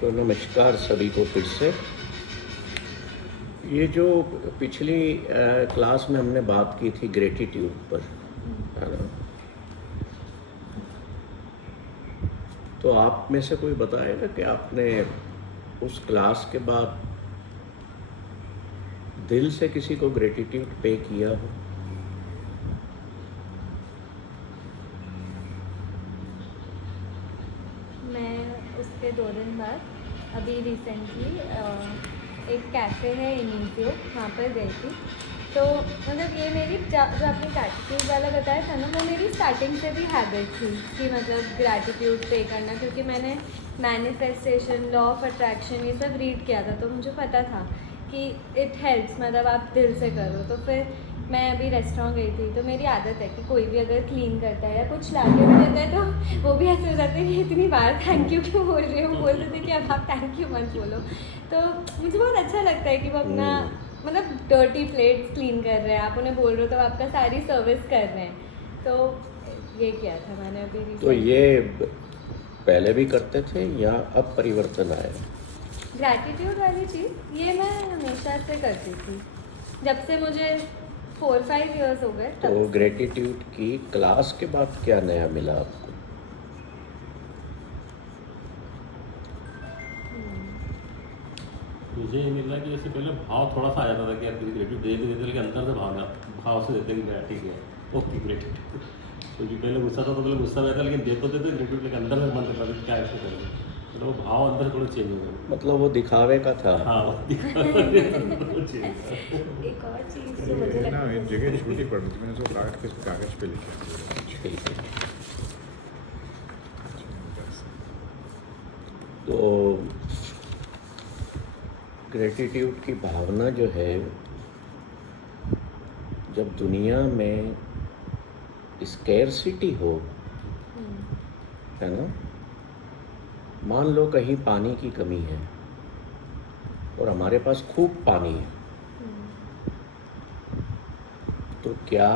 तो नमस्कार सभी को फिर से। ये जो पिछली क्लास में हमने बात की थी ग्रेटिट्यूड पर, है ना, तो आप में से कोई बताएगा कि आपने उस क्लास के बाद दिल से किसी को ग्रेटिट्यूड पे किया हो? मैं उसके 2 दिन बाद अभी रिसेंटली एक कैफ़े है इनिजियो, वहाँ पर गई थी। तो मतलब ये मेरी जो आपने ग्रैटिट्यूड वाला बताया था ना, वो मेरी स्टार्टिंग से भी हैबिट थी कि मतलब ग्रैटिट्यूड पे करना, क्योंकि मैंने मैनिफेस्टेशन, लॉ ऑफ अट्रैक्शन ये सब रीड किया था, तो मुझे पता था कि इट हेल्प्स, मतलब आप दिल से करो। तो फिर मैं अभी रेस्टोरेंट गई थी, तो मेरी आदत है कि कोई भी अगर क्लीन करता है या कुछ ला के भी देता है तो वो भी ऐसे हो जाता है कि इतनी बार थैंक यू क्यों बोल रही हूँ, बोल देते कि अब आप थैंक यू मत बोलो। तो मुझे बहुत अच्छा लगता है कि वो अपना मतलब डर्टी प्लेट्स क्लीन कर रहे हैं, आप उन्हें बोल रहे हो तो आपका सारी सर्विस कर रहे हैं। तो ये किया था मैंने अभी तो recently। ये पहले भी करते थे या अब परिवर्तन आया? ग्रैटिट्यूड वाली चीज़ ये मैं हमेशा से करती थी, जब से मुझे 4-5 इयर्स हो गए तो तब से। ग्रेटिट्यूड की क्लास के बाद क्या नया मिला आपको? मुझे ये मिला कि जैसे पहले भाव थोड़ा सा आ जाता था कि यार ग्रेटिट्यूड दे देते, लेकिन अंदर से भाव से देते कि ठीक है ओके ग्रेटिट्यूड। क्योंकि पहले गुस्सा था तो पहले गुस्सा रहता, लेकिन देते ग्रेटिट्यूड, लेकिन अंदर से मन करता था क्या इसको करेंगे, तो वो भाव अंदर थोड़ा चेंज हो गया। मतलब वो दिखावे का था। हाँ चेंज एक और चीज़ जो ये मुझे ना लगती एक है, जगह छोटी पड़ रही थी, मैंने उसको कागज पे लिखा। ठीक है। तो ग्रेटिट्यूड की भावना जो है, जब दुनिया में स्कैरसिटी हो, है ना, मान लो कहीं पानी की कमी है और हमारे पास खूब पानी है, तो क्या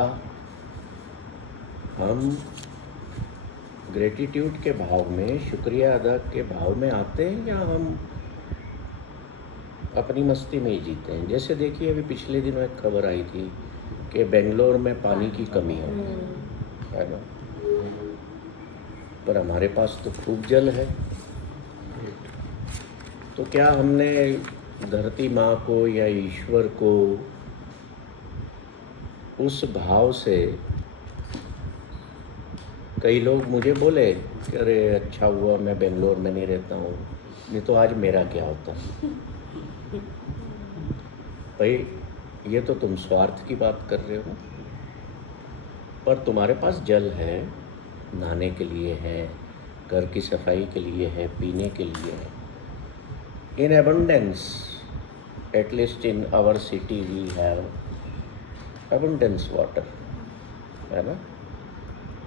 हम ग्रेटिट्यूड के भाव में, शुक्रिया अदा के भाव में आते हैं, या हम अपनी मस्ती में ही जीते हैं? जैसे देखिए अभी पिछले दिनों एक खबर आई थी कि बेंगलोर में पानी की कमी है ना, पर हमारे पास तो खूब जल है। तो क्या हमने धरती माँ को या ईश्वर को उस भाव से, कई लोग मुझे बोले कि अरे अच्छा हुआ मैं बेंगलोर में नहीं रहता हूँ, नहीं तो आज मेरा क्या होता। भाई ये तो तुम स्वार्थ की बात कर रहे हो, पर तुम्हारे पास जल है, नहाने के लिए है, घर की सफाई के लिए है, पीने के लिए है, इन abundance, at least in our city we have abundance water, है ना।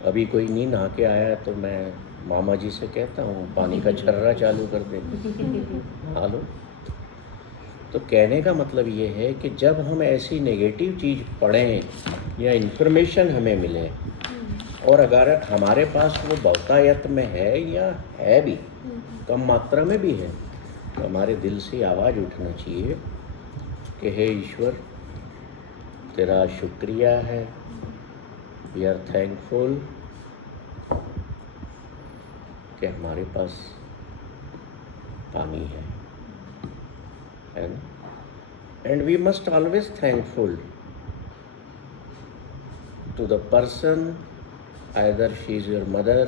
अभी कोई नहीं नहा के आया है तो मैं मामा जी से कहता हूँ पानी का छर्रा चालू कर दे, नहा लो। तो कहने का मतलब ये है कि जब हम ऐसी नेगेटिव चीज़ पढ़ें या इन्फॉर्मेशन हमें मिले, और अगर हमारे पास वो बहुतायत में है या है भी, कम मात्रा में भी है, तो हमारे दिल से आवाज़ उठना चाहिए कि हे ईश्वर, तेरा शुक्रिया है, वी आर थैंकफुल कि हमारे पास पानी है ना। And we must always thankful to the person, either she is your mother,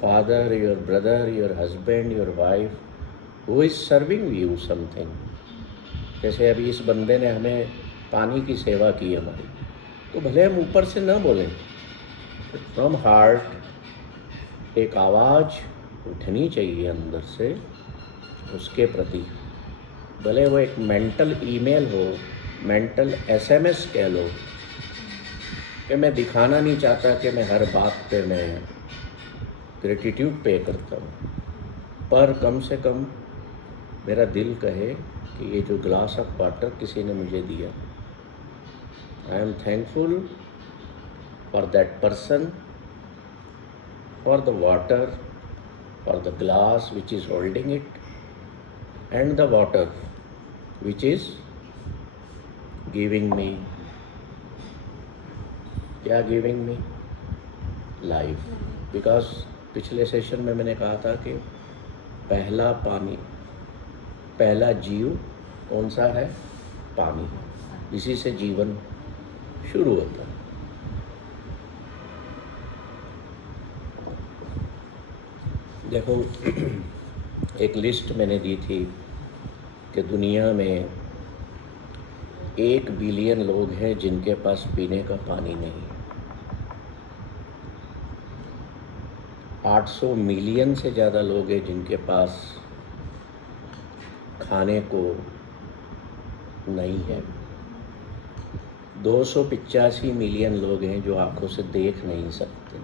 father, your brother, your husband, your wife, who is serving you something। जैसे अभी इस बंदे ने हमें पानी की सेवा की हमारी, तो भले हम ऊपर से ना बोलें, फ्रॉम हार्ट एक आवाज़ उठनी चाहिए अंदर से उसके प्रति। भले वो एक मेंटल ईमेल हो, मेंटल SMS कह लो, कि मैं दिखाना नहीं चाहता कि मैं हर बात पे मैं ग्रेटिट्यूड पे करता हूँ, पर कम से कम मेरा दिल कहे कि ये जो ग्लास ऑफ वाटर किसी ने मुझे दिया, I am thankful for that person, for the water, for the glass which is holding it, and the water which is giving me, क्या giving me? Life. Because पिछले सेशन में मैंने कहा था कि पहला पानी, पहला जीव कौन सा है? पानी। इसी से जीवन शुरू होता है। देखो, एक लिस्ट मैंने दी थी कि दुनिया में 1 बिलियन लोग हैं जिनके पास पीने का पानी नहीं। 800 मिलियन से ज़्यादा लोग हैं जिनके पास खाने को नहीं है। 285 मिलियन लोग हैं जो आंखों से देख नहीं सकते।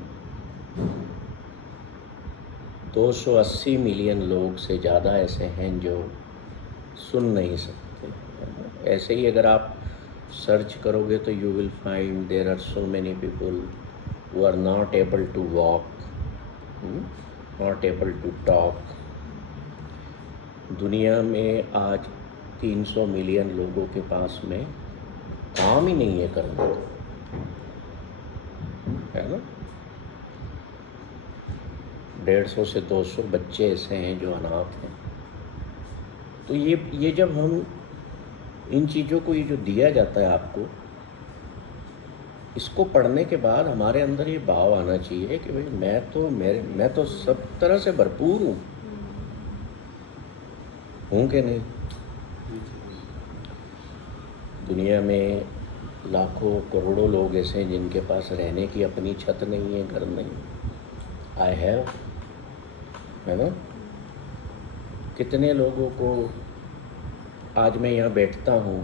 280 मिलियन लोग से ज़्यादा ऐसे हैं जो सुन नहीं सकते। ऐसे ही अगर आप सर्च करोगे तो you will find there are so many people who are not able to walk, not able to talk. दुनिया में आज 300 मिलियन लोगों के पास में काम ही नहीं है करने का, है ना। 150 से 200 बच्चे ऐसे हैं जो अनाथ हैं। तो ये जब हम इन चीज़ों को, ये जो दिया जाता है आपको, इसको पढ़ने के बाद हमारे अंदर ये भाव आना चाहिए कि भाई मैं तो सब तरह से भरपूर हूँ कि नहीं। दुनिया में लाखों करोड़ों लोग ऐसे हैं जिनके पास रहने की अपनी छत नहीं है, घर नहीं। आई हैव, है ना। कितने लोगों को आज मैं यहाँ बैठता हूँ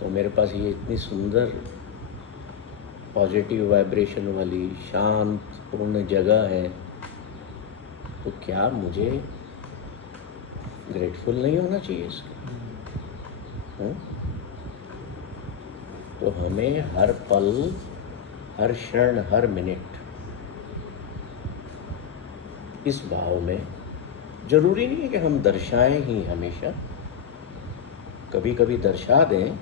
तो मेरे पास ये इतनी सुंदर पॉजिटिव वाइब्रेशन वाली शांत पूर्ण जगह है, तो क्या मुझे ग्रेटफुल नहीं होना चाहिए इसका? तो हमें हर पल, हर क्षण, हर मिनट इस भाव में, जरूरी नहीं है कि हम दर्शाएं ही हमेशा, कभी कभी दर्शा दें,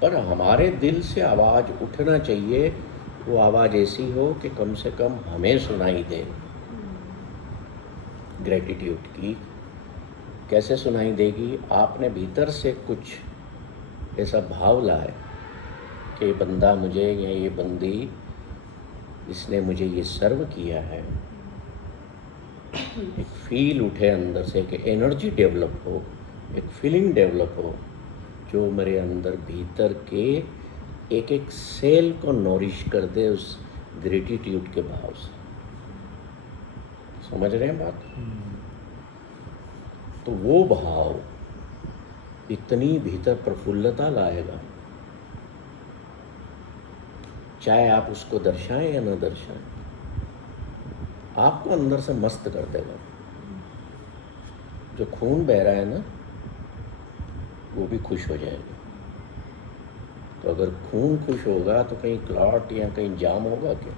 पर हमारे दिल से आवाज़ उठना चाहिए। वो आवाज़ ऐसी हो कि कम से कम हमें सुनाई दे। ग्रेटिट्यूड की कैसे सुनाई देगी? आपने भीतर से कुछ ऐसा भाव लाए कि ये बंदा मुझे, या ये बंदी, इसने मुझे ये सर्व किया है। एक फील उठे अंदर से, कि एनर्जी डेवलप हो, एक फीलिंग डेवलप हो जो मेरे अंदर भीतर के एक एक सेल को नॉरिश कर दे उस ग्रेटिट्यूड के भाव से। समझ रहे हैं बात? तो वो भाव इतनी भीतर प्रफुल्लता लाएगा, चाहे आप उसको दर्शाएं या न दर्शाएं, आपको अंदर से मस्त कर देगा। जो खून बह रहा है ना, वो भी खुश हो जाएगा। तो अगर खून खुश होगा तो कहीं क्लॉट या कहीं जाम होगा क्या?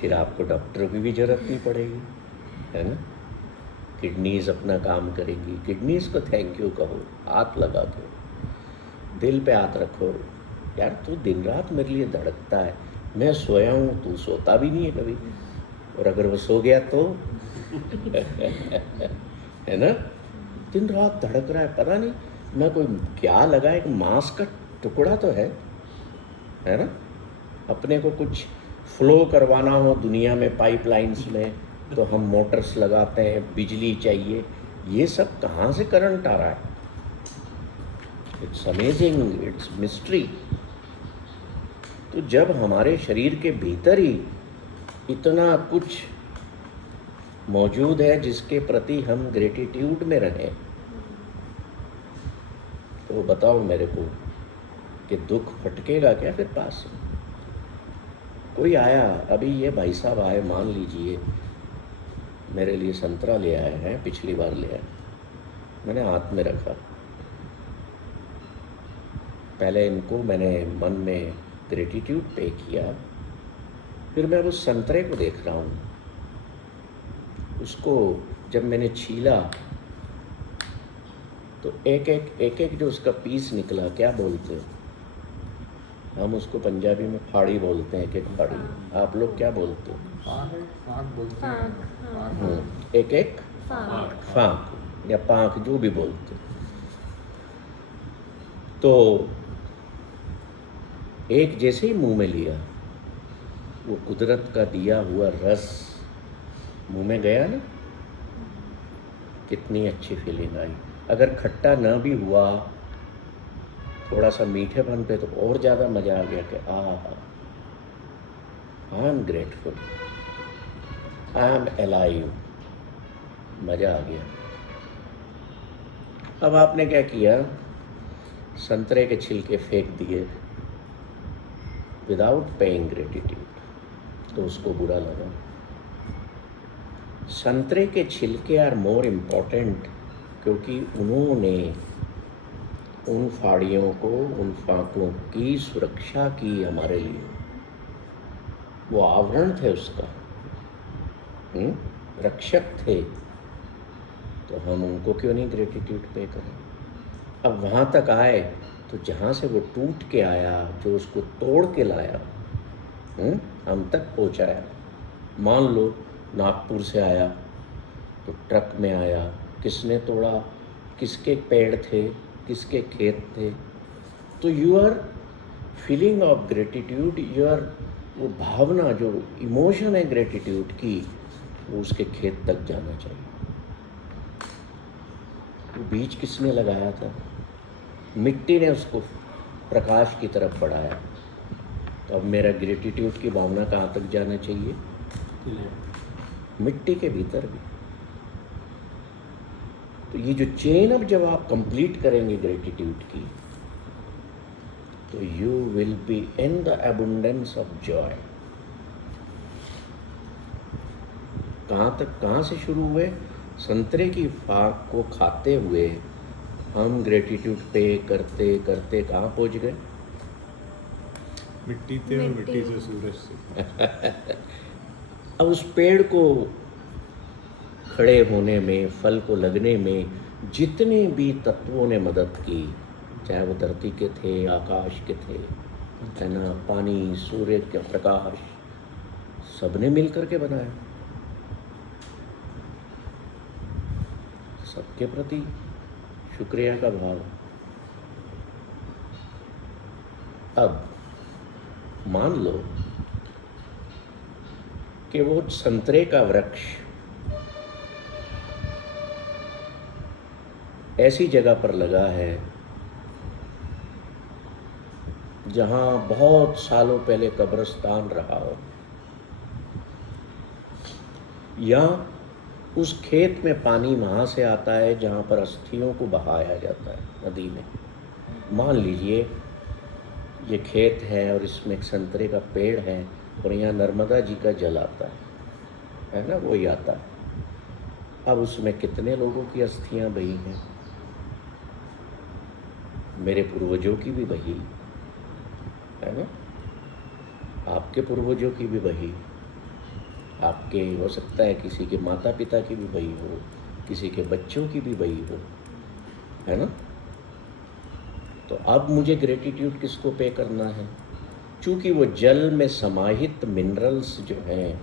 फिर आपको डॉक्टर की भी जरूरत नहीं पड़ेगी, है ना। किडनीज अपना काम करेगी। किडनीज को थैंक यू कहो, हाथ लगा के, दिल पे हाथ रखो, यार तू दिन रात मेरे लिए धड़कता है, मैं सोया हूँ, तू सोता भी नहीं है कभी, और अगर वो सो गया तो है ना, दिन रात धड़क रहा है, पता नहीं मैं कोई क्या लगा, एक मांस का टुकड़ा तो है ना। अपने को कुछ फ्लो करवाना हो दुनिया में पाइपलाइंस में, तो हम मोटर्स लगाते हैं, बिजली चाहिए, ये सब कहाँ से करंट आ रहा है? It's amazing, it's mystery. तो जब हमारे शरीर के भीतर ही इतना कुछ मौजूद है जिसके प्रति हम ग्रेटिट्यूड में रहें, तो बताओ मेरे को कि दुख फटकेगा क्या फिर पास? कोई आया, अभी ये भाई साहब आए, मान लीजिए मेरे लिए संतरा ले आए हैं, पिछली बार ले आए, मैंने हाथ में रखा, पहले इनको मैंने मन में ग्रेटिट्यूड पे किया, फिर मैं उस संतरे को देख रहा हूँ, उसको जब मैंने छीला तो एक जो उसका पीस निकला, क्या बोलते हैं हम उसको? पंजाबी में फाड़ी बोलते हैं, एक फाड़ी। आप लोग क्या बोलते हो? फाक बोलते हैं। हाँ। फाक। एक फाक। फाक या पाक, जो भी बोलते हैं। तो एक जैसे ही मुंह में लिया, वो कुदरत का दिया हुआ रस मुंह में गया ना, कितनी अच्छी फीलिंग आई। अगर खट्टा ना भी हुआ, थोड़ा सा मीठेपन पे, तो और ज़्यादा मज़ा आ गया कि I am grateful, I am alive, मज़ा आ गया। अब आपने क्या किया? संतरे के छिलके फेंक दिए विदाउट पेइंग ग्रेटिट्यूड, तो उसको बुरा लगा। संतरे के छिलके आर मोर इम्पोर्टेंट, क्योंकि उन्होंने उन फाड़ियों को, उन फाकों की सुरक्षा की हमारे लिए। वो आवरण थे उसका, रक्षक थे, तो हम उनको क्यों नहीं ग्रेटिट्यूड पे करें? अब वहाँ तक आए तो जहाँ से वो टूट के आया, जो उसको तोड़ के लाया, हम तक पहुँचाया। मान लो नागपुर से आया तो ट्रक में आया, किसने तोड़ा, किसके पेड़ थे, किसके खेत थे? तो your feeling of gratitude, your वो भावना, जो इमोशन है ग्रेटिट्यूड की, वो उसके खेत तक जाना चाहिए। वो बीज किसने लगाया था? मिट्टी ने उसको प्रकाश की तरफ बढ़ाया। तो अब मेरा ग्रेटिट्यूड की भावना कहाँ तक जाना चाहिए? मिट्टी के भीतर भी। तो ये जो चेन अब जब आप कंप्लीट करेंगे ग्रेटिट्यूड की, तो you will be in the abundance of Joy. कहाँ से शुरू हुए? संतरे की फाक को खाते हुए हम ग्रेटिट्यूड पे करते करते कहाँ पहुँच गए? मिट्टी थे और मिट्टी से सूरज से। अब उस पेड़ को खड़े होने में, फल को लगने में जितने भी तत्वों ने मदद की, चाहे वो धरती के थे, आकाश के थे, है ना, पानी, सूर्य का प्रकाश, सबने मिल करके बनाया। सबके प्रति शुक्रिया का भाव। अब मान लो कि वो संतरे का वृक्ष ऐसी जगह पर लगा है जहां बहुत सालों पहले कब्रिस्तान रहा हो, या उस खेत में पानी वहाँ से आता है जहाँ पर अस्थियों को बहाया जाता है नदी में। मान लीजिए ये खेत है और इसमें एक संतरे का पेड़ है और यहाँ नर्मदा जी का जल आता है ना, वही आता है। अब उसमें कितने लोगों की अस्थियाँ बही हैं? मेरे पूर्वजों की भी बही है ना, आपके पूर्वजों की भी बही, आपके हो सकता है किसी के माता पिता की भी बही हो, किसी के बच्चों की भी बही हो, है ना। तो अब मुझे ग्रेटिट्यूड किसको पे करना है? चूँकि वो जल में समाहित मिनरल्स जो हैं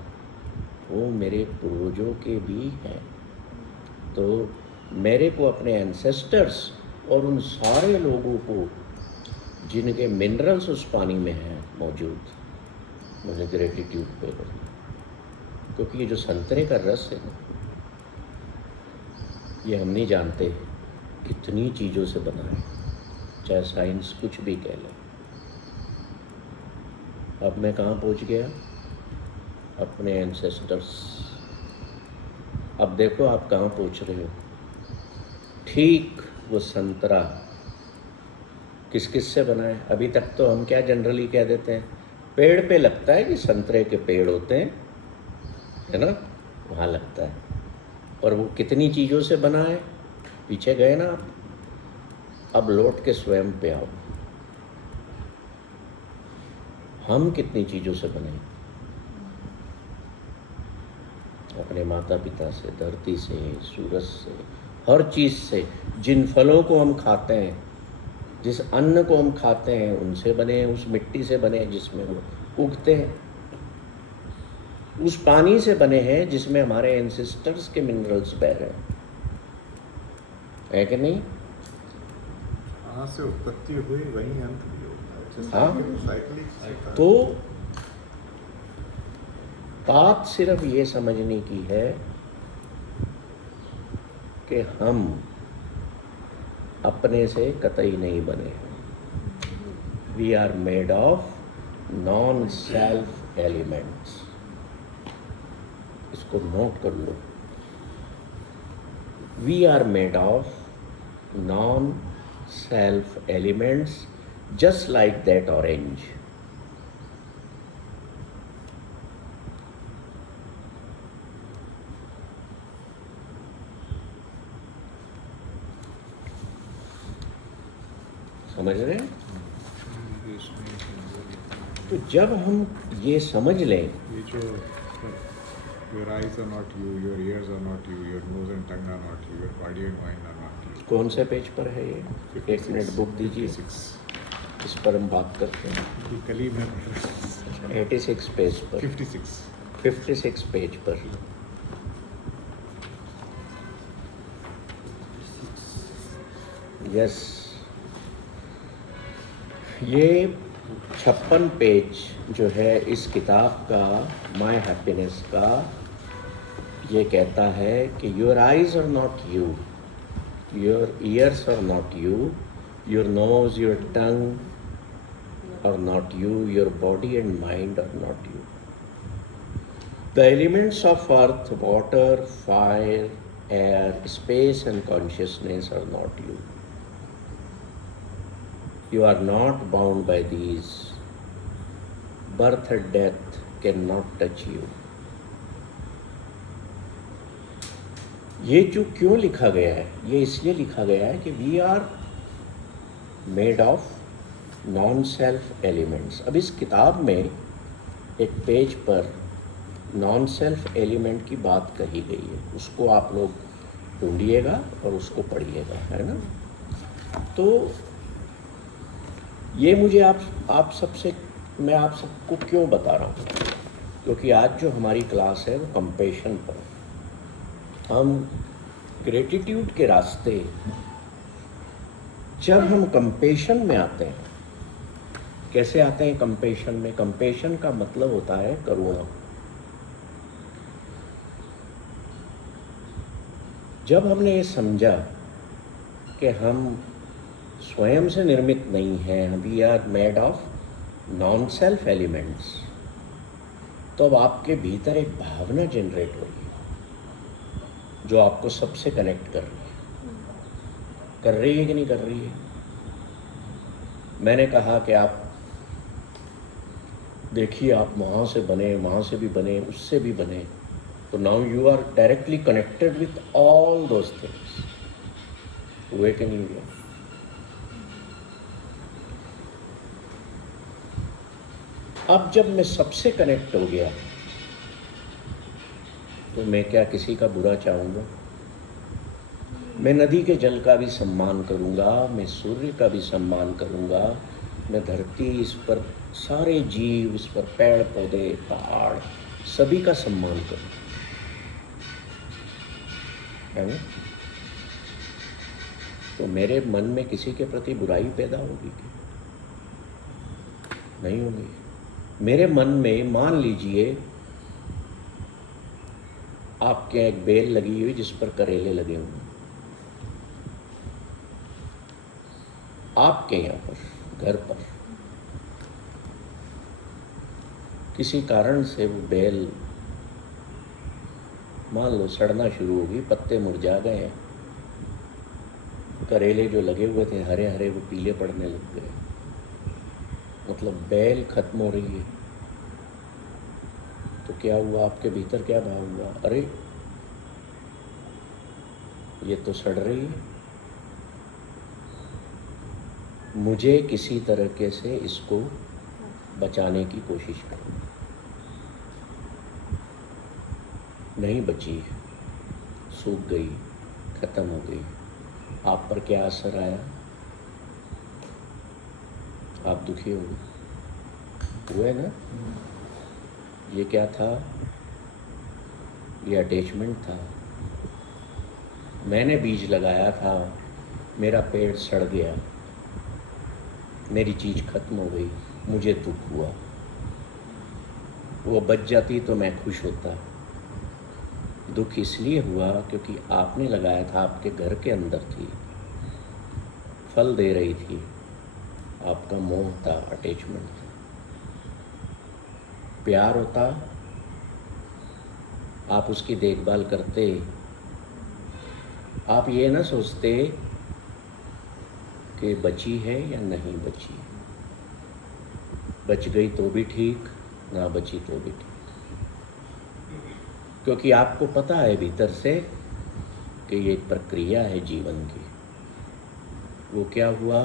वो मेरे पूर्वजों के भी हैं, तो मेरे को अपने एंसेस्टर्स और उन सारे लोगों को जिनके मिनरल्स उस पानी में हैं मौजूद, मुझे ग्रेटिट्यूड पे करना। क्योंकि ये जो संतरे का रस है ना, ये हम नहीं जानते कितनी चीज़ों से बना है, चाहे साइंस कुछ भी कह ले। अब मैं कहाँ पहुँच गया? अपने एंसेस्टर्स। अब देखो आप कहाँ पहुँच रहे हो। ठीक वो संतरा किस किस से बना है? अभी तक तो हम क्या जनरली कह देते हैं, पेड़ पे लगता है कि संतरे के पेड़ होते हैं, है ना, वहाँ लगता है। और वो कितनी चीज़ों से बना है? पीछे गए ना आप, अब लौट के स्वयं पे आओ। हम कितनी चीज़ों से बने? और अपने माता पिता से, धरती से, सूरज से, हर चीज़ से। जिन फलों को हम खाते हैं, जिस अन्न को हम खाते हैं, उनसे बने, उस मिट्टी से बने जिसमें वो उगते हैं, उस पानी से बने हैं जिसमें हमारे एंसेस्टर्स के मिनरल्स बह रहे हैं, है कि नहीं? कहाँ से उत्पत्ति हुई वहीं अंत भी होता है। हाँ। साइकिल तो बात सिर्फ ये समझने की है कि हम अपने से कतई नहीं बने। We are made of non self elements. इसको नोट कर लो। We are made of non self elements, just like that orange. समझ रहे हैं? तो जब हम ये समझ लें, ये जो your eyes are not you, your ears are not you, your nose and tongue are not you, your body and mind are not you. कौन से पेज पर है ये? एक मिनट बुक दीजिए, 56. इस पर हम बात करते हैं। ये कल ही मैं पढ़ रहा था। 86 पेज पर, 56. 56 पेज पर। यस, ये 56 पेज जो है इस किताब का, माय हैप्पीनेस का, ये कहता है कि your eyes are not you, your ears are not you, your nose, your tongue are not you, your body and mind are not you. The elements of earth, water, fire, air, space and consciousness are not you. You are not bound by these. Birth and death cannot touch you. ये जो क्यों लिखा गया है, ये इसलिए लिखा गया है कि we are made of non self elements. अब इस किताब में एक पेज पर नॉन सेल्फ एलिमेंट की बात कही गई है, उसको आप लोग ढूंढिएगा और उसको पढ़िएगा, है ना? तो ये मुझे आप सबसे, मैं आप सबको क्यों बता रहा हूँ, क्योंकि आज जो हमारी क्लास है वो कंपेशन पर। हम ग्रेटिट्यूड के रास्ते, जब हम कंपेशन में आते हैं, कैसे आते हैं कंपेशन में? कंपेशन का मतलब होता है करुणा। जब हमने ये समझा कि हम स्वयं से निर्मित नहीं हैं, we are made of non self elements, तो अब आपके भीतर एक भावना जनरेट हो रही है जो आपको सबसे कनेक्ट कर रही है कि नहीं कर रही है? मैंने कहा कि आप देखिए, आप वहाँ से बने, वहाँ से भी बने, उससे भी बने, तो now you are directly connected with all those things. हुए कि नहीं हुए? अब जब मैं सबसे कनेक्ट हो गया तो मैं क्या किसी का बुरा चाहूँगा? मैं नदी के जल का भी सम्मान करूँगा, मैं सूर्य का भी सम्मान करूँगा, मैं धरती, इस पर सारे जीव, इस पर पेड़ पौधे, पहाड़, सभी का सम्मान करूँगा, है ना? तो मेरे मन में किसी के प्रति बुराई पैदा होगी क्या? नहीं होगी। मेरे मन में, मान लीजिए आपके एक बेल लगी हुई जिस पर करेले लगे हुए, आपके यहाँ पर घर पर किसी कारण से वो बेल मान लो सड़ना शुरू होगी, पत्ते मुरझा गए हैं, करेले जो लगे हुए थे हरे हरे वो पीले पड़ने लग गए, मतलब बेल खत्म हो रही है। तो क्या हुआ? आपके भीतर क्या भाव हुआ? अरे ये तो सड़ रही है, मुझे किसी तरीके से इसको बचाने की कोशिश करूँ। नहीं बची, सूख गई, ख़त्म हो गई। आप पर क्या असर आया? आप दुखी हो गए, हुए ना? ये क्या था? ये अटैचमेंट था। मैंने बीज लगाया था, मेरा पेड़ सड़ गया, मेरी चीज़ खत्म हो गई, मुझे दुख हुआ। वो बच जाती तो मैं खुश होता। दुख इसलिए हुआ क्योंकि आपने लगाया था, आपके घर के अंदर थी, फल दे रही थी, आपका मोह था, अटैचमेंट था। प्यार होता, आप उसकी देखभाल करते, आप ये ना सोचते कि बची है या नहीं बची। बच गई तो भी ठीक, ना बची तो भी ठीक, क्योंकि आपको पता है भीतर से कि ये एक प्रक्रिया है जीवन की। वो क्या हुआ?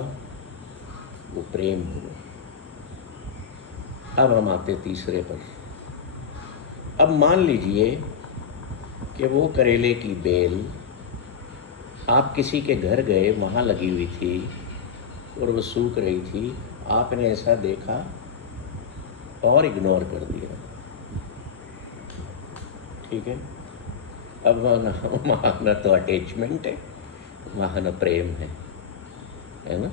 वो प्रेम हुआ। अब हम आते तीसरे पर। अब मान लीजिए कि वो करेले की बेल आप किसी के घर गए, वहाँ लगी हुई थी और वो सूख रही थी, आपने ऐसा देखा और इग्नोर कर दिया, ठीक है? अब वहाँ न तो अटैचमेंट है, वहाँ न प्रेम है ना?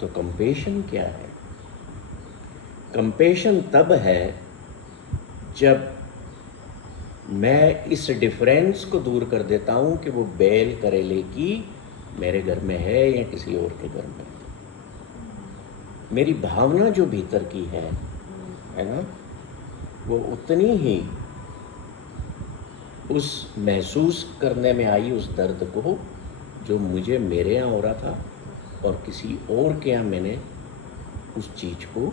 तो कंपैशन क्या है? कंपैशन तब है जब मैं इस डिफरेंस को दूर कर देता हूँ कि वो बेल करेले की मेरे घर में है या किसी और के घर में। मेरी भावना जो भीतर की है ना, वो उतनी ही उस महसूस करने में आई उस दर्द को जो मुझे मेरे यहाँ हो रहा था, और किसी और के यहाँ मैंने उस चीज़ को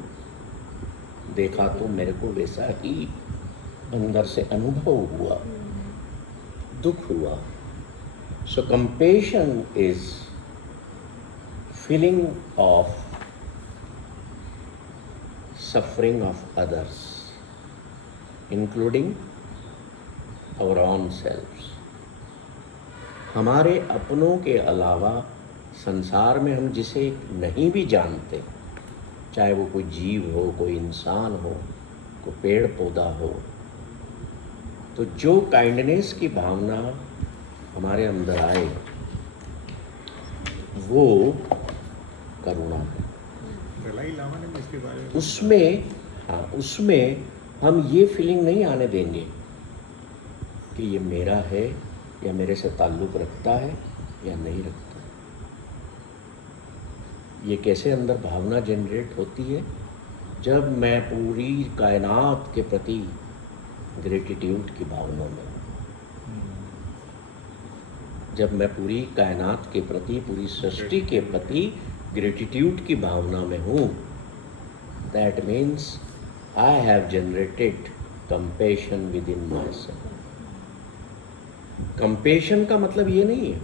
देखा तो मेरे को वैसा ही अंदर से अनुभव हुआ, दुख हुआ। So compassion is feeling of suffering of others, including our own selves. हमारे अपनों के अलावा संसार में हम जिसे नहीं भी जानते, चाहे वो कोई जीव हो, कोई इंसान हो, कोई पेड़ पौधा हो, तो जो काइंडनेस की भावना हमारे अंदर आए वो करुणा है। दलाई लामा ने इसके बारे में उसमें हम ये फीलिंग नहीं आने देंगे कि ये मेरा है या मेरे से ताल्लुक़ रखता है या नहीं रखता। ये कैसे अंदर भावना जनरेट होती है? जब मैं पूरी कायनात के प्रति ग्रेटिट्यूड की भावना में हूँ, जब मैं पूरी कायनात के प्रति, पूरी सृष्टि के प्रति ग्रेटिट्यूड की भावना में हूँ, that means I have generated compassion with in my self. Compassion का मतलब ये नहीं है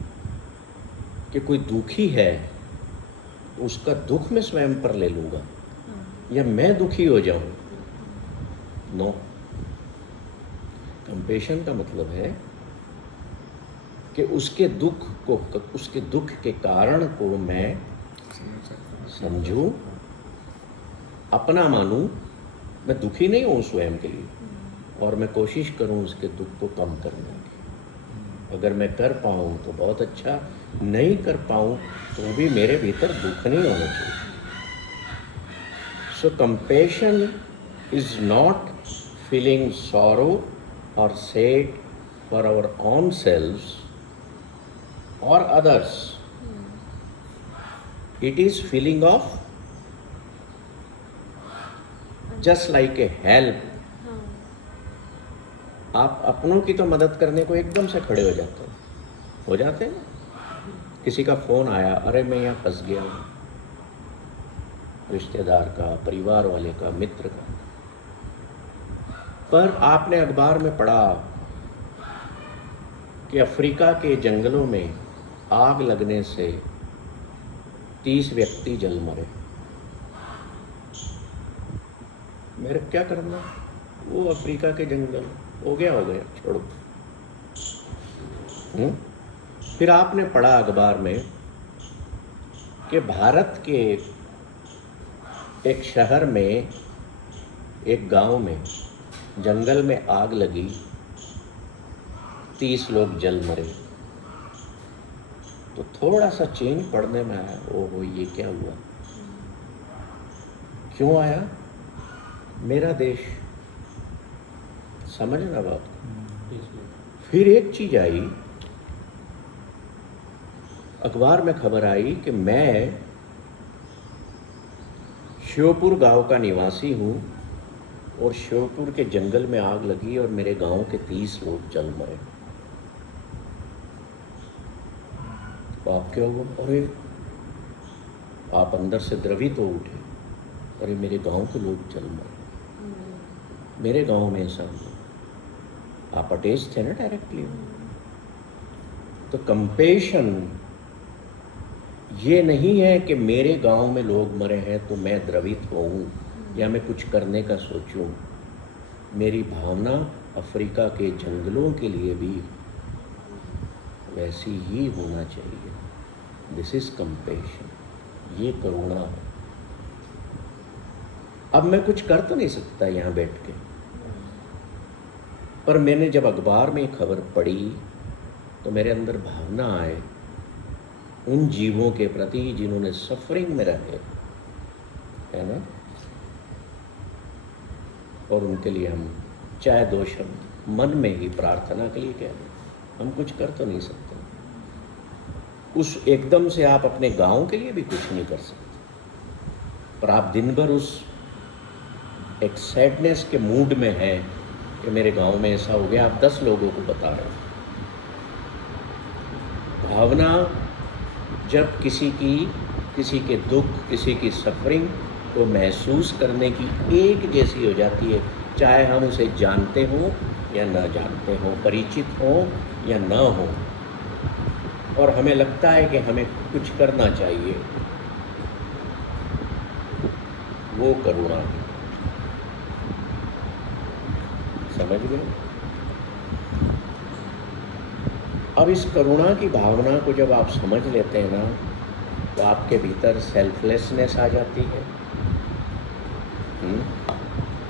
कि कोई दुखी है उसका दुख मैं स्वयं पर ले लूँगा या मैं दुखी हो जाऊँ। नो, कंपैशन का मतलब है कि उसके दुख के कारण को मैं समझूं, अपना मानूं। मैं दुखी नहीं हूँ स्वयं के लिए, और मैं कोशिश करूँ उसके दुख को कम करने की। अगर मैं कर पाऊँ तो बहुत अच्छा, नहीं कर पाऊँ तो भी मेरे भीतर दुख नहीं होना चाहिए। So compassion is not feeling sorrow और sad for our own selves or others. It is feeling of just like a help. आप अपनों की तो मदद करने को एकदम से खड़े हो जाते हैं ना। किसी का फ़ोन आया, अरे मैं यहाँ फंस गया हूँ, रिश्तेदार का, परिवार वाले का, मित्र का। पर आपने अखबार में पढ़ा कि अफ्रीका के जंगलों में आग लगने से 30 व्यक्ति जल मरे। मेरे क्या करना? वो अफ्रीका के जंगल, हो गया, छोड़ो। फिर आपने पढ़ा अखबार में कि भारत के एक शहर में, एक गांव में जंगल में आग लगी, 30 लोग जल मरे। तो थोड़ा सा चेंज पढ़ने में आया, ओहो ये क्या हुआ, क्यों आया? मेरा देश, समझना बात। फिर एक चीज आई, अखबार में खबर आई कि मैं श्योपुर गांव का निवासी हूं और श्योपुर के जंगल में आग लगी और मेरे गांव के 30 लोग जल मरे। तो आप क्या हुआ? अरे आप अंदर से द्रवित हो उठे, अरे मेरे गांव के लोग जल मरे, मेरे गांव में ऐसा हुआ। आप अटैच थे ना डायरेक्टली। तो कंपेशन ये नहीं है कि मेरे गांव में लोग मरे हैं तो मैं द्रवित होऊं या मैं कुछ करने का सोचूं। मेरी भावना अफ्रीका के जंगलों के लिए भी वैसी ही होना चाहिए। दिस इज कंपेशन, ये करुणा है। अब मैं कुछ कर तो नहीं सकता यहाँ बैठ के, पर मैंने जब अखबार में खबर पढ़ी तो मेरे अंदर भावना आए उन जीवों के प्रति जिन्होंने सफरिंग में रहे, है ना, और उनके लिए हम चाहे 2 शब्द मन में ही प्रार्थना के लिए कह दें। हम कुछ कर तो नहीं सकते, उस एकदम से आप अपने गांव के लिए भी कुछ नहीं कर सकते, पर आप दिन भर उस एक सैडनेस के मूड में हैं कि मेरे गांव में ऐसा हो गया, आप 10 लोगों को बता रहे हैं। भावना जब किसी के दुख, किसी की सफरिंग को महसूस करने की एक जैसी हो जाती है, चाहे हम उसे जानते हों या न जानते हों, परिचित हों या न हों, और हमें लगता है कि हमें कुछ करना चाहिए, वो करुणा है। समझ गए? अब इस करुणा की भावना को जब आप समझ लेते हैं ना, तो आपके भीतर सेल्फलेसनेस आ जाती है।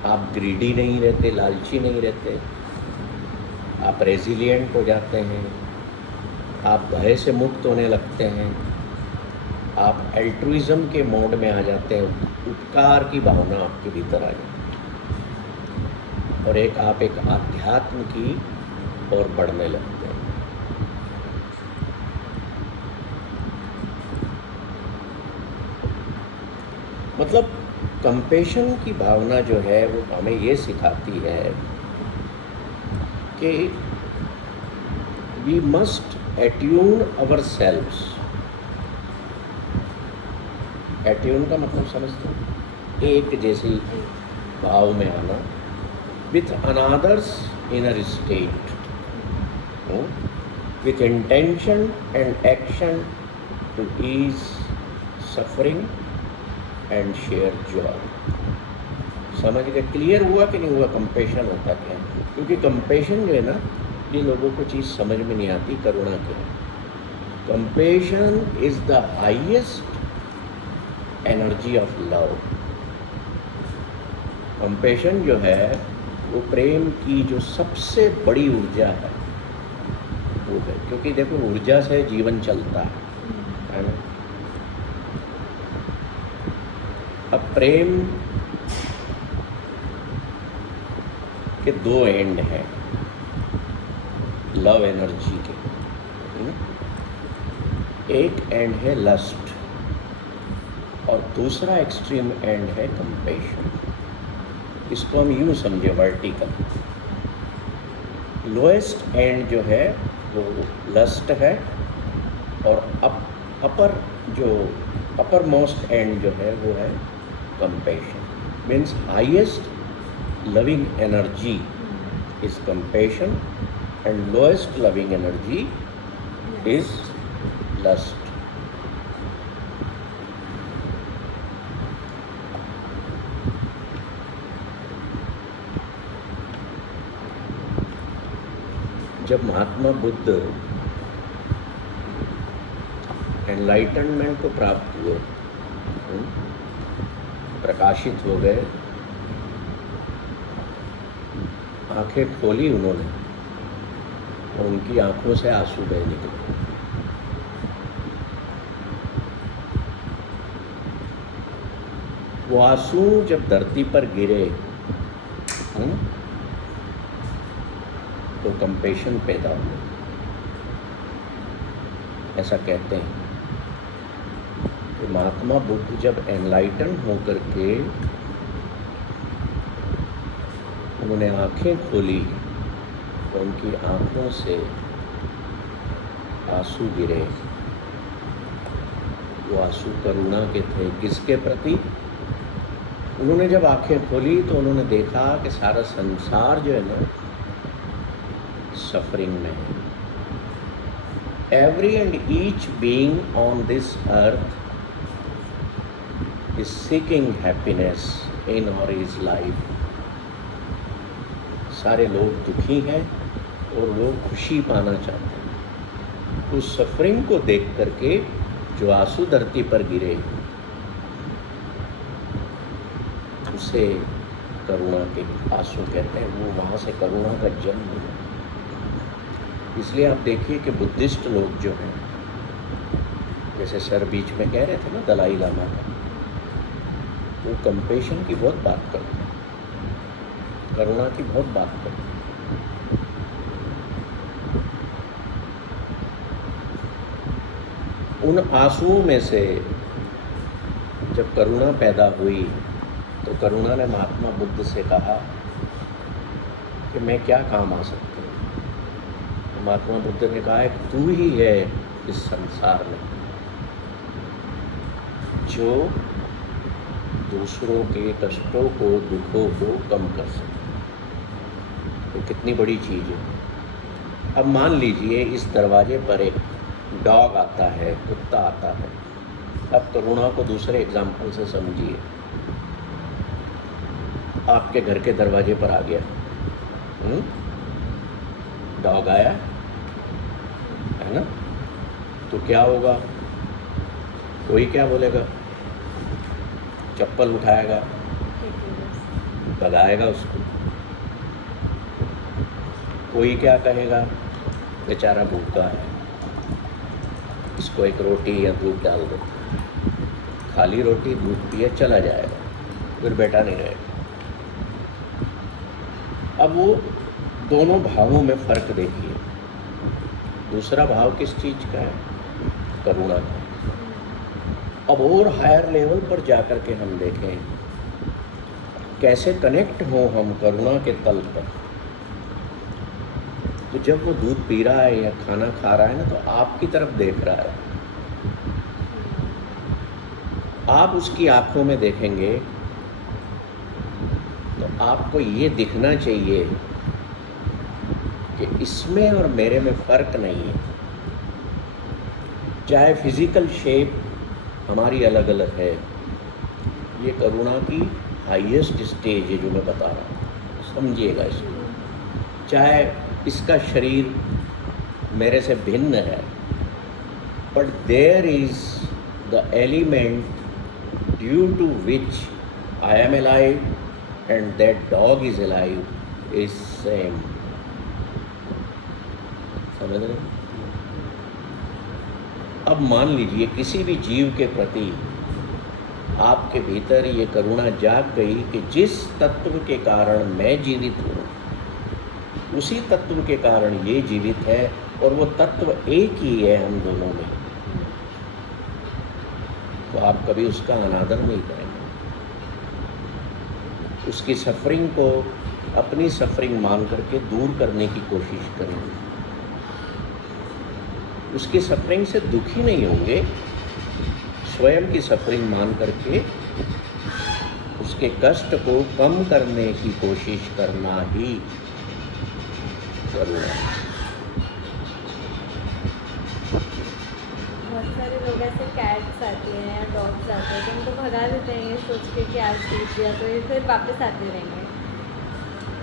आप ग्रीडी नहीं रहते, लालची नहीं रहते, आप रेजिलिएंट हो जाते हैं, आप भय से मुक्त होने लगते हैं, आप एल्ट्रुइज्म के मोड में आ जाते हैं, उपकार की भावना आपके भीतर आ जाती है और आप एक आध्यात्म की ओर बढ़ने लगते हैं। मतलब कंपेशन की भावना जो है वो हमें ये सिखाती है कि we must attune ourselves. Attune का मतलब समझते हैं? एक जैसी भाव में आना, with another's inner state, with intention and action to ease suffering and share joy. समझ गए? क्लियर हुआ कि नहीं हुआ कंपेशन होता क्या है? क्योंकि कंपेशन जो है ना, ये लोगों को चीज़ समझ में नहीं आती करुणा क्या है। Compassion is the highest energy of love. Compassion जो है वो प्रेम की जो सबसे बड़ी ऊर्जा है वो है, क्योंकि देखो ऊर्जा से जीवन चलता है ना। अब प्रेम के 2 एंड हैं लव एनर्जी के। एक एंड है लस्ट और दूसरा एक्सट्रीम एंड है कंपेशन। इसको हम यूँ समझे वर्टिकल। लोएस्ट एंड जो है वो लस्ट है और अपर मोस्ट एंड जो है वो है compassion. Means highest loving energy is compassion and lowest loving energy is lust. जब महात्मा बुद्ध एनलाइटनमेंट को प्राप्त हुए, प्रकाशित हो गए, आंखें खोली उन्होंने और उनकी आंखों से आंसू बह निकले। वो आंसू जब धरती पर गिरे तो कंपेशन पैदा हुआ, ऐसा कहते हैं कि महात्मा बुद्ध जब एनलाइटन होकर के उन्होंने आंखें खोली तो उनकी आंखों से आंसू गिरे। वो आंसू करुणा के थे। किसके प्रति? उन्होंने जब आंखें खोली तो उन्होंने देखा कि सारा संसार जो है ना सफरिंग में है। Every and each being on this earth is seeking happiness in और हिज लाइफ। सारे लोग दुखी हैं और वो खुशी पाना चाहते हैं। उस सफरिंग को देख करके जो आंसू धरती पर गिरे उसे करुणा के आंसू कहते हैं। वो वहाँ से करुणा का जन्म हुआ। इसलिए आप देखिए कि बुद्धिस्ट लोग जो हैं, जैसे सर बीच में कह रहे थे ना दलाई लामा का, वो कंपेशन की बहुत बात करते हैं, करुणा की बहुत बात करते हैं। उन आंसुओं में से जब करुणा पैदा हुई तो करुणा ने महात्मा बुद्ध से कहा कि मैं क्या काम आ सकती हूँ। तो महात्मा बुद्ध ने कहा कि तू ही है इस संसार में जो दूसरों के कष्टों को, दुखों को कम कर सकता है। तो कितनी बड़ी चीज़ है। अब मान लीजिए इस दरवाजे पर एक डॉग आता है, कुत्ता आता है। अब करुणा को दूसरे एग्जाम्पल से समझिए। आपके घर के दरवाजे पर आ गया, डॉग आया है ना, तो क्या होगा? कोई क्या बोलेगा? चप्पल उठाएगा, भगाएगा उसको। कोई क्या कहेगा? बेचारा भूखा है, इसको एक रोटी या दूध डाल दो। खाली रोटी दूध पिए चला जाएगा, फिर बैठा नहीं रहेगा। अब वो दोनों भावों में फ़र्क देखिए। दूसरा भाव किस चीज़ का है? करुणा का। अब और हायर लेवल पर जाकर के हम देखें कैसे कनेक्ट हो हम करुणा के तल पर। तो जब वो दूध पी रहा है या खाना खा रहा है ना, तो आपकी तरफ देख रहा है। आप उसकी आंखों में देखेंगे तो आपको ये दिखना चाहिए कि इसमें और मेरे में फ़र्क नहीं है। चाहे फिज़िकल शेप हमारी अलग अलग है, ये करुणा की हाईएस्ट स्टेज है जो मैं बता रहा हूँ, समझिएगा इसको। चाहे इसका शरीर मेरे से भिन्न है, but there is the element due to which I am alive and that dog is alive is same। समझ रहे? अब मान लीजिए किसी भी जीव के प्रति आपके भीतर ये करुणा जाग गई कि जिस तत्व के कारण मैं जीवित हूँ उसी तत्व के कारण ये जीवित है, और वो तत्व एक ही है हम दोनों में, तो आप कभी उसका अनादर नहीं करेंगे। उसकी सफरिंग को अपनी सफरिंग मान करके दूर करने की कोशिश करेंगे। उसकी सफरिंग से दुखी नहीं होंगे, स्वयं की सफरिंग मान करके उसके कष्ट को कम करने की कोशिश करना ही करुणा है। बहुत सारे लोग ऐसे कैट्स आते हैं या डॉग्स आते हैं तो उनको भगा देते हैं ये सोच के कि आज जीत गया तो ये फिर वापस आते रहेंगे।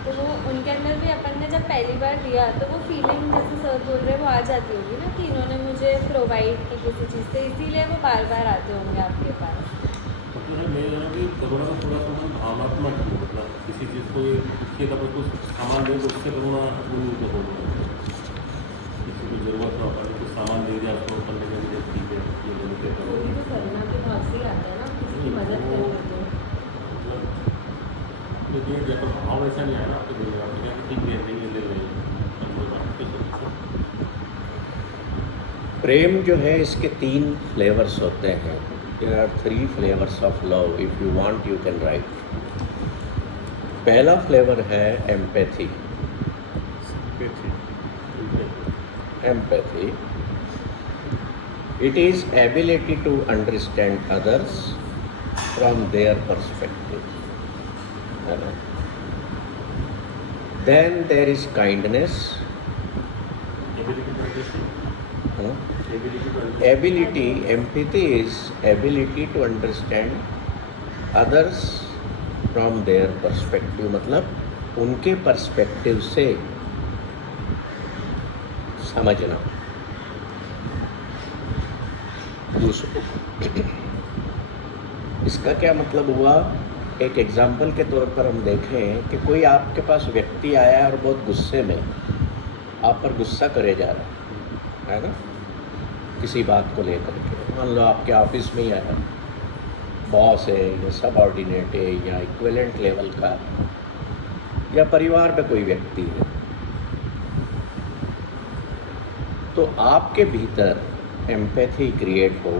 तो तो वो उनके अंदर भी अपन ने जब पहली बार दिया तो वो फीलिंग जैसे सर बोल रहे हैं वो आ जाती होगी ना कि इन्होंने मुझे प्रोवाइड की किसी चीज़ से, इसीलिए वो बार बार आते होंगे आपके पास। मतलब मैं जरा कि करुणा का थोड़ा सा मन भावनात्मक है, मतलब किसी चीज़ को उसके तब कुछ सामान दे तो उससे करुणा उनको हो, किसी को जरूरत ना पड़े कुछ सामान दे दिया उसको करने के लिए ठीक है ये लेके करो, वही तो करुणा के भाव से ही आता है ना, किसी की मदद करने को। लेकिन जब भाव ऐसा नहीं आया ना आपके दिल में, आपने कहा कि ठीक है नहीं ले रही प्रेम जो है इसके 3 फ्लेवर्स होते हैं। There are 3 flavours of love, if you want you can write. पहला फ्लेवर है empathy. Empathy it is ability to understand others from their perspective. Then there is kindness. Ability, empathy is ability to understand others from their perspective, मतलब उनके perspective से समझना दूसरों। इसका क्या मतलब हुआ? एक एग्जाम्पल के तौर पर हम देखें कि कोई आपके पास व्यक्ति आया और बहुत गुस्से में आप पर गुस्सा करे जा रहा है ना, किसी बात को लेकर के। मान लो आपके ऑफिस में ही आया, बॉस है या सबऑर्डिनेट है या इक्विवेलेंट लेवल का, या परिवार में कोई व्यक्ति है, तो आपके भीतर एम्पैथी क्रिएट हो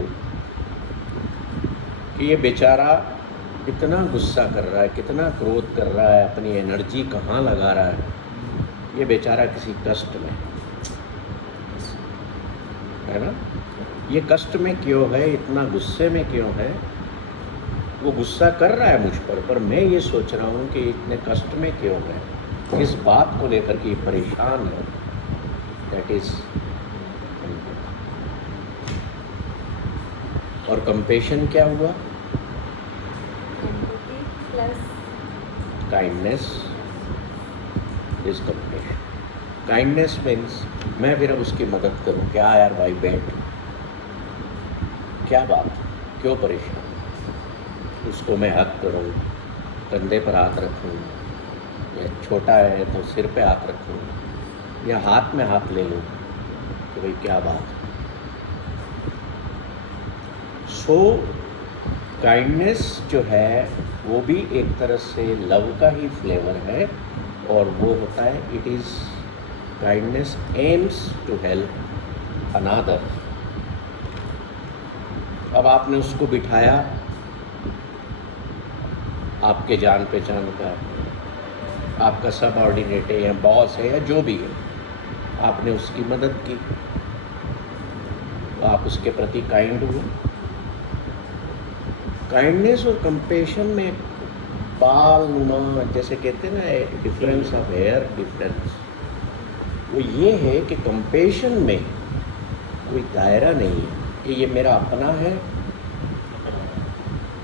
कि ये बेचारा कितना गुस्सा कर रहा है, कितना क्रोध कर रहा है, अपनी एनर्जी कहाँ लगा रहा है, ये बेचारा किसी कष्ट में है ना। ये कष्ट में क्यों है, इतना गुस्से में क्यों है? वो गुस्सा कर रहा है मुझ पर मैं ये सोच रहा हूँ कि इतने कष्ट में क्यों है, किस बात को लेकर के परेशान है। That is. और कंपेशन क्या हुआ? Kindness is compassion. Kindness means मैं फिर उसकी मदद करूं, क्या यार भाई बैठ, क्या बात, क्यों परेशान, उसको मैं हक करूं, कंधे पर हाथ रखूं, या छोटा है तो सिर पे हाथ रखूं, या हाथ में हाथ ले लूं कि भाई क्या बात। सो काइंडनेस जो है वो भी एक तरह से लव का ही फ्लेवर है, और वो होता है it is kindness aims to help another. अब आपने उसको बिठाया, आपके जान पहचान का, आपका सबऑर्डिनेट है या बॉस है या जो भी है, आपने उसकी मदद की, तो आप उसके प्रति काइंड हुए। काइंडनेस और कंपेशन में बाल नुमा, जैसे कहते हैं ना, डिफरेंस ऑफ हेयर डिफरेंस, वो ये है कि कंपेशन में कोई दायरा नहीं है कि ये मेरा अपना है,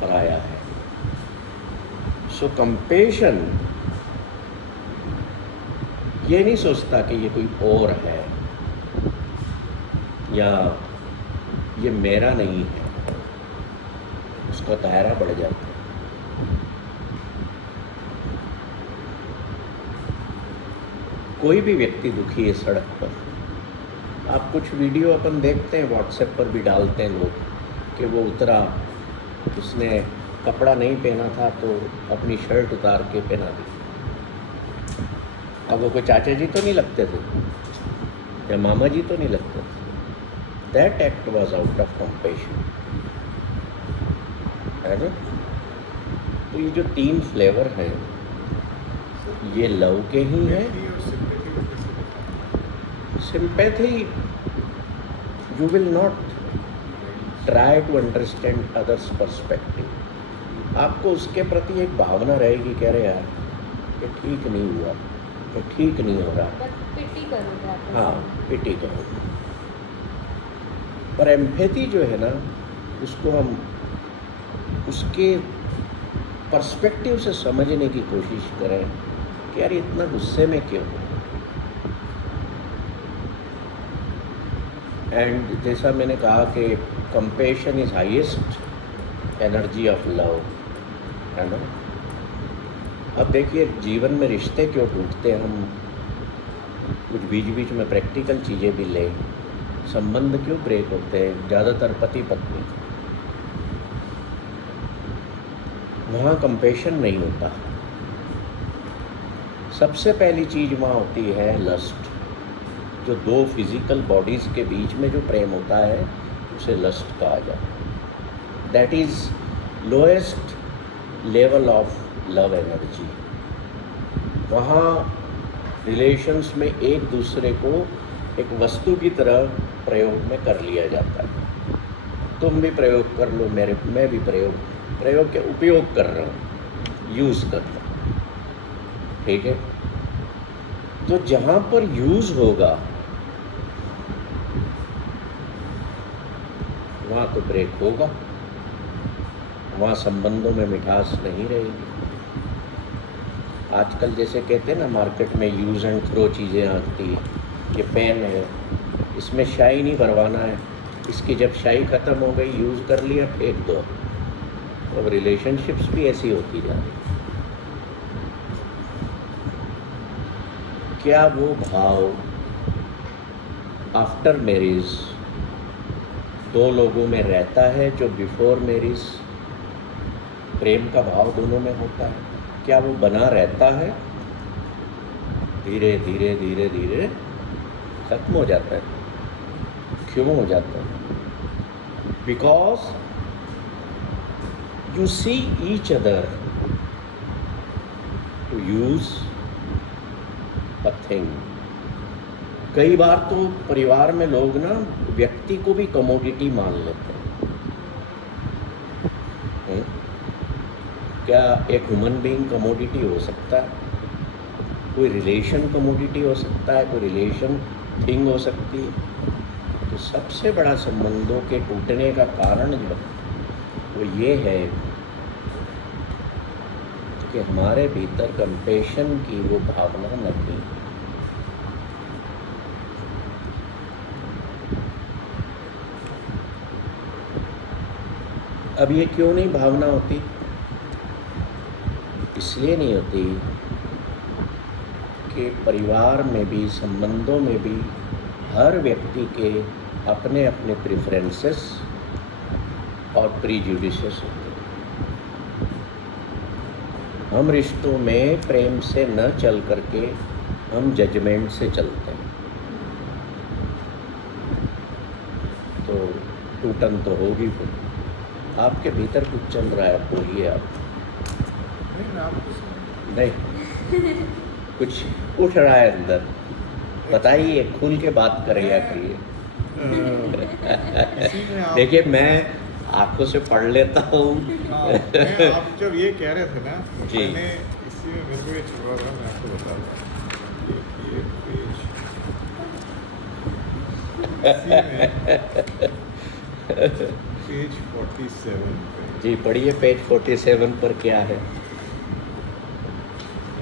पराया है। सो कंपेशन ये नहीं सोचता कि ये कोई और है या ये मेरा नहीं है, उसका दायरा बढ़ जाता है। कोई भी व्यक्ति दुखी है सड़क पर, आप कुछ वीडियो अपन देखते हैं, व्हाट्सएप पर भी डालते हैं लोग कि वो उतरा, उसने कपड़ा नहीं पहना था तो अपनी शर्ट उतार के पहना दी। अब वो कोई चाचा जी तो नहीं लगते थे या मामा जी तो नहीं लगते थे। That act was out of compassion, है ना। तो ये जो 3 फ्लेवर हैं ये लव के ही हैं। Sympathy, you will not try to understand others perspective. आपको उसके प्रति एक भावना रहेगी, कह रहे यार ये ठीक नहीं हुआ, ये ठीक नहीं हो रहा, पिटी करोगे आप। हाँ पिटी करोगे। पर एम्पैथी जो है ना, उसको हम उसके पर्सपेक्टिव से समझने की कोशिश करें कि यार इतना गुस्से में क्यों। एंड जैसा मैंने कहा कि compassion is highest energy of love, है ना। अब देखिए जीवन में रिश्ते क्यों टूटते हैं, हम कुछ बीच बीच में प्रैक्टिकल चीज़ें भी लें। संबंध क्यों ब्रेक होते हैं, ज़्यादातर पति पत्नी, वहाँ कंपैशन नहीं होता। सबसे पहली चीज़ वहाँ होती है लस्ट। जो दो फिजिकल बॉडीज़ के बीच में जो प्रेम होता है उसे लस्ट कहा जाता है। That is lowest level of love energy. वहाँ रिलेशंस में एक दूसरे को एक वस्तु की तरह प्रयोग में कर लिया जाता है। तुम भी प्रयोग कर लो, मैं भी प्रयोग के उपयोग कर रहा हूँ, यूज़ कर रहा हूँ, ठीक है। तो जहाँ पर यूज़ होगा वहाँ तो ब्रेक होगा, वहाँ संबंधों में मिठास नहीं रहेगी। आजकल जैसे कहते हैं ना मार्केट में यूज़ एंड थ्रो चीज़ें आती हैं। ये पेन है, इसमें शाई नहीं भरवाना है, इसकी जब शाई ख़त्म हो गई यूज़ कर लिया फेंक दो। अब रिलेशनशिप्स भी ऐसी होती जा रही। क्या वो भाव आफ्टर मैरिज दो लोगों में रहता है जो बिफोर मैरिज प्रेम का भाव दोनों में होता है? क्या वो बना रहता है? धीरे धीरे धीरे धीरे खत्म हो जाता है। क्यों हो जाता है? Because you see each other to use a thing। कई बार तो परिवार में लोग ना व्यक्ति को भी कमोडिटी मान लेते हैं। क्या एक ह्यूमन बीइंग कमोडिटी हो सकता है? कोई रिलेशन कमोडिटी हो सकता है, कोई रिलेशन थिंग हो सकती है। तो सबसे बड़ा संबंधों के टूटने का कारण जो है वो ये है कि हमारे भीतर कंपैशन की वो भावना नहीं। अब ये क्यों नहीं भावना होती? इसलिए नहीं होती कि परिवार में भी, संबंधों में भी हर व्यक्ति के अपने अपने प्रेफरेंसेस और प्रीजुडिसेस होते हैं। हम रिश्तों में प्रेम से न चल करके हम जजमेंट से चलते हैं, तो टूटन तो होगी। फिर आपके भीतर कुछ चल रहा है, बोलिए आप। नहीं कुछ उठ रहा है अंदर, बताइए, खुल के बात करिए करिए। देखिए मैं आंखों से पढ़ लेता हूँ। आप जब ये कह रहे थे ना, जी। मैंने इसी में मेरे को ये छुपा था, मैं आपको बता दूँ। ये पेज 47 पे। जी पढ़िए, पेज 47 पर क्या है?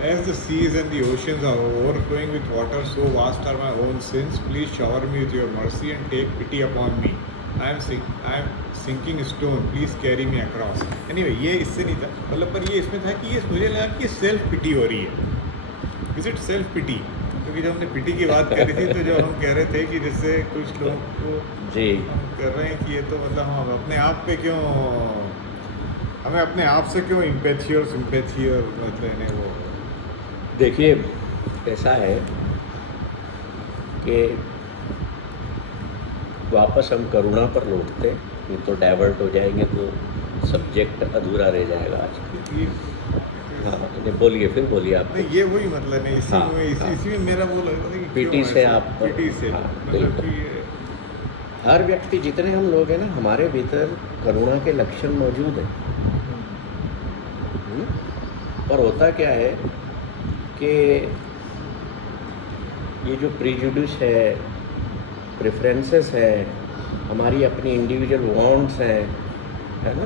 As the seas and the oceans are overflowing with water, so vast are my own sins. Please shower me with your mercy and take pity upon me. I am sinking stone. Please carry me across. Anyway, ये इससे नहीं था, मतलब पर ये इसमें था कि ये मुझे लगा कि सेल्फ पिटी हो रही है। Is it self pity? क्योंकि जब हमने पिटी की बात करी थी तो जो हम कह रहे थे कि जैसे कुछ लोग को जी हम कर रहे हैं कि ये तो मतलब हम अपने आप पे क्यों, हमें अपने आप से क्यों इम्पैथी और सिंपैथी और मतलब वो। देखिए ऐसा है कि वापस हम करुणा पर लौटते, ये तो डाइवर्ट हो जाएंगे तो सब्जेक्ट अधूरा रह जाएगा आज। हाँ नहीं, बोलिए, फिर बोलिए आप। नहीं ये वही मतलब नहीं, इसी हाँ, में हाँ। इसी में मेरा वो लगता था कि पीटी क्यों से ऐसा? आप पीटी से हाँ, मतलब बिल्कुल। कि हर व्यक्ति, जितने हम लोग हैं ना, हमारे भीतर करुणा के लक्षण मौजूद हैं। पर होता क्या है कि ये जो प्रीजुडिस है, प्रेफरेंसेस है, हमारी अपनी इंडिविजुअल वांट्स हैं, है ना,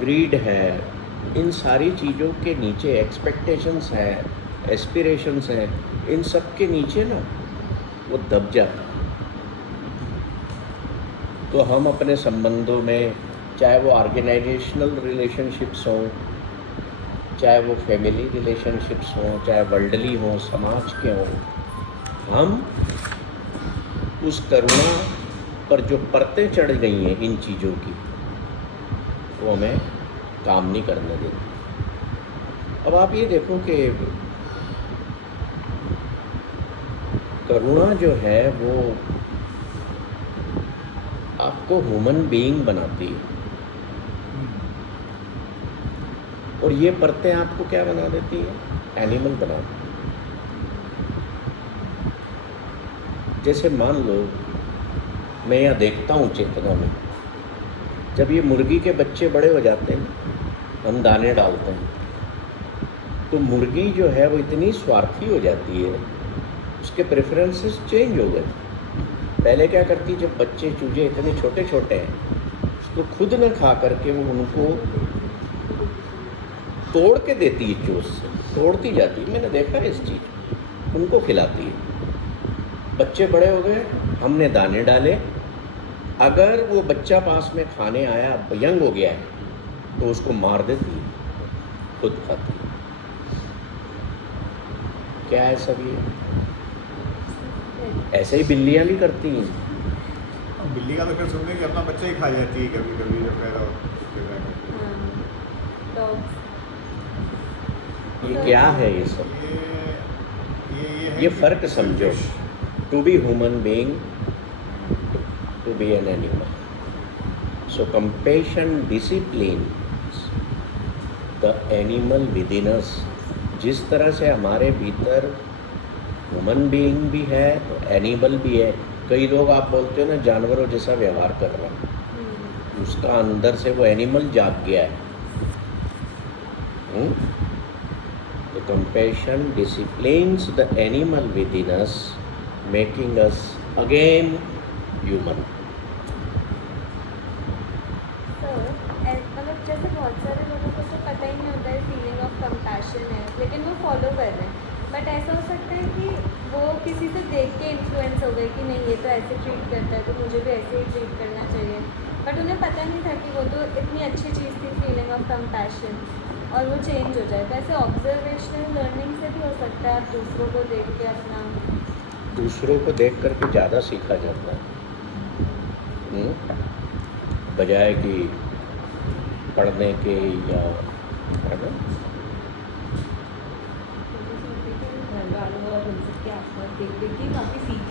ग्रीड है, इन सारी चीज़ों के नीचे एक्सपेक्टेशंस हैं, एस्पिरेशंस हैं, इन सब के नीचे ना वो दब जाता है। तो हम अपने संबंधों में, चाहे वो ऑर्गेनाइजेशनल रिलेशनशिप्स हों, चाहे वो फैमिली रिलेशनशिप्स हों, चाहे वर्ल्डली हों, समाज के हों, हम उस करुणा पर जो परतें चढ़ गई हैं इन चीज़ों की, वो हमें काम नहीं करने देती। अब आप ये देखो कि करुणा जो है वो आपको ह्यूमन बीइंग बनाती है, और ये परतें आपको क्या बना देती है? एनिमल बना देती है। जैसे मान लो मैं यहाँ देखता हूँ चेतना में, जब ये मुर्गी के बच्चे बड़े हो जाते हैं, हम दाने डालते हैं, तो मुर्गी जो है वो इतनी स्वार्थी हो जाती है, उसके प्रेफरेंसेस चेंज हो गए। पहले क्या करती, जब बच्चे चूजे इतने छोटे छोटे हैं, उसको खुद न खा करके वो उनको तोड़ के देती है, चोंच से तोड़ती जाती है। मैंने देखा है इस चीज़, उनको खिलाती है। बच्चे बड़े हो गए, हमने दाने डाले, अगर वो बच्चा पास में खाने आया, यंग हो गया है, तो उसको मार देती है, खुद खाती है। क्या है सब ये? ऐसे ही बिल्लियाँ भी करती हैं। बिल्ली का तो फिर सुनने कि अपना बच्चा ही खा जाती है कभी कभी जब पैदा होता है। डॉग्स ये क्या है ये सब? है ये कि फ़र्क समझो। To be human being, to be an animal. So compassion disciplines the animal within us. जिस तरह से हमारे भीतर ह्यूमन बीइंग भी है तो एनिमल भी है। कई लोग आप बोलते हो ना जानवरों जैसा व्यवहार कर रहा है, उसका अंदर से वो एनिमल जाग गया है। तो compassion disciplines the animal within us, making us again human. मतलब जैसे बहुत सारे लोगों को तो पता ही नहीं होता है फीलिंग ऑफ कंपैशन है, लेकिन वो फॉलो कर रहे हैं। बट ऐसा हो सकता है कि वो किसी से देख के इन्फ्लुएंस हो गए कि नहीं ये तो ऐसे ट्रीट करता है तो मुझे भी ऐसे ही ट्रीट करना चाहिए। बट उन्हें पता नहीं था कि वो तो इतनी अच्छी चीज़ थी फीलिंग ऑफ कंपैशन, और वो चेंज हो जाए। तो ऐसे ऑब्जर्वेशनल लर्निंग से भी हो सकता है, आप दूसरों को देख के अपना, दूसरों को देख करके ज़्यादा सीखा जाता है, बजाय कि पढ़ने के या है ना। घर वालों और उन सबके आसपास देख देख के काफ़ी सीख